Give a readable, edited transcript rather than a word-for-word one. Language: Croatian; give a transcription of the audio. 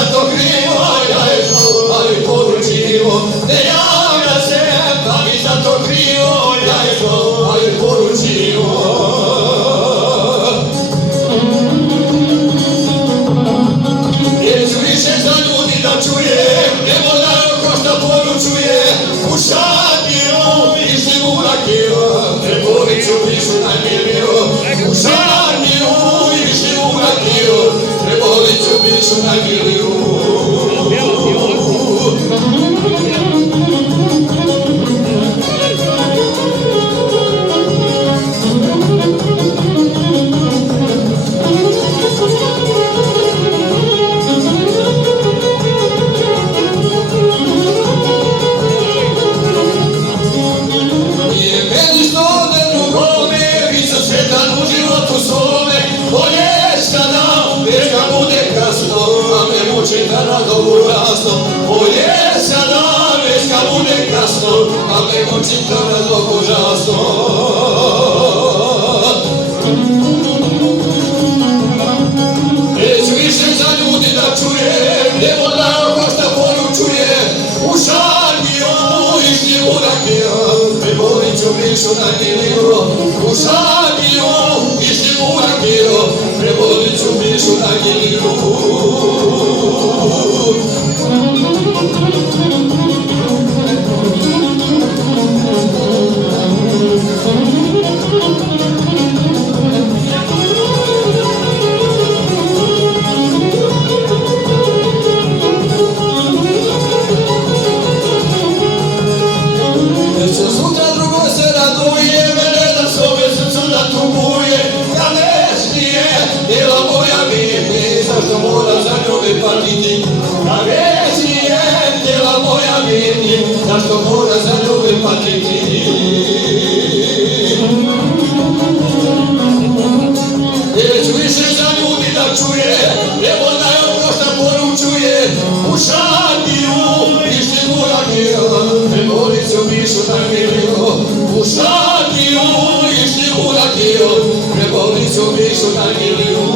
sad to krivo, ja je to, ali poručivo. Ne javlja se, da mi sad to krivo, ja je to, ali poručivo. Neću više za ljudi da čuje, nebo da ko šta poručuje. U šadiju išli u rakiju, Treboviću pišu najmiliju. U šadiju išli u rakiju, Treboviću pišu najmiliju. Bolje sada, već kad bude kasno, a me moći to razlog užasno. Neću više za ljudi da čuje, nebo da oko šta poručuje. U šadiju išli u rakiju, Treboviću pišu najmiliju. U šadiju išli u rakiju, Treboviću pišu najmiliju. Sutra drugo se raduje, mene da svome srcu da tuguje. Ja vešnije, djela moja biti, zašto mora za njome patiti. Ja vešnije, djela moja biti, zašto mora za njome patiti. Neću više za ljudi da čuje, nebo da je oko šta poručuje. U šadiju išli u rakiju, Treboviću pišu najmiliju. U šadiju išli u rakiju, Treboviću pišu najmiliju.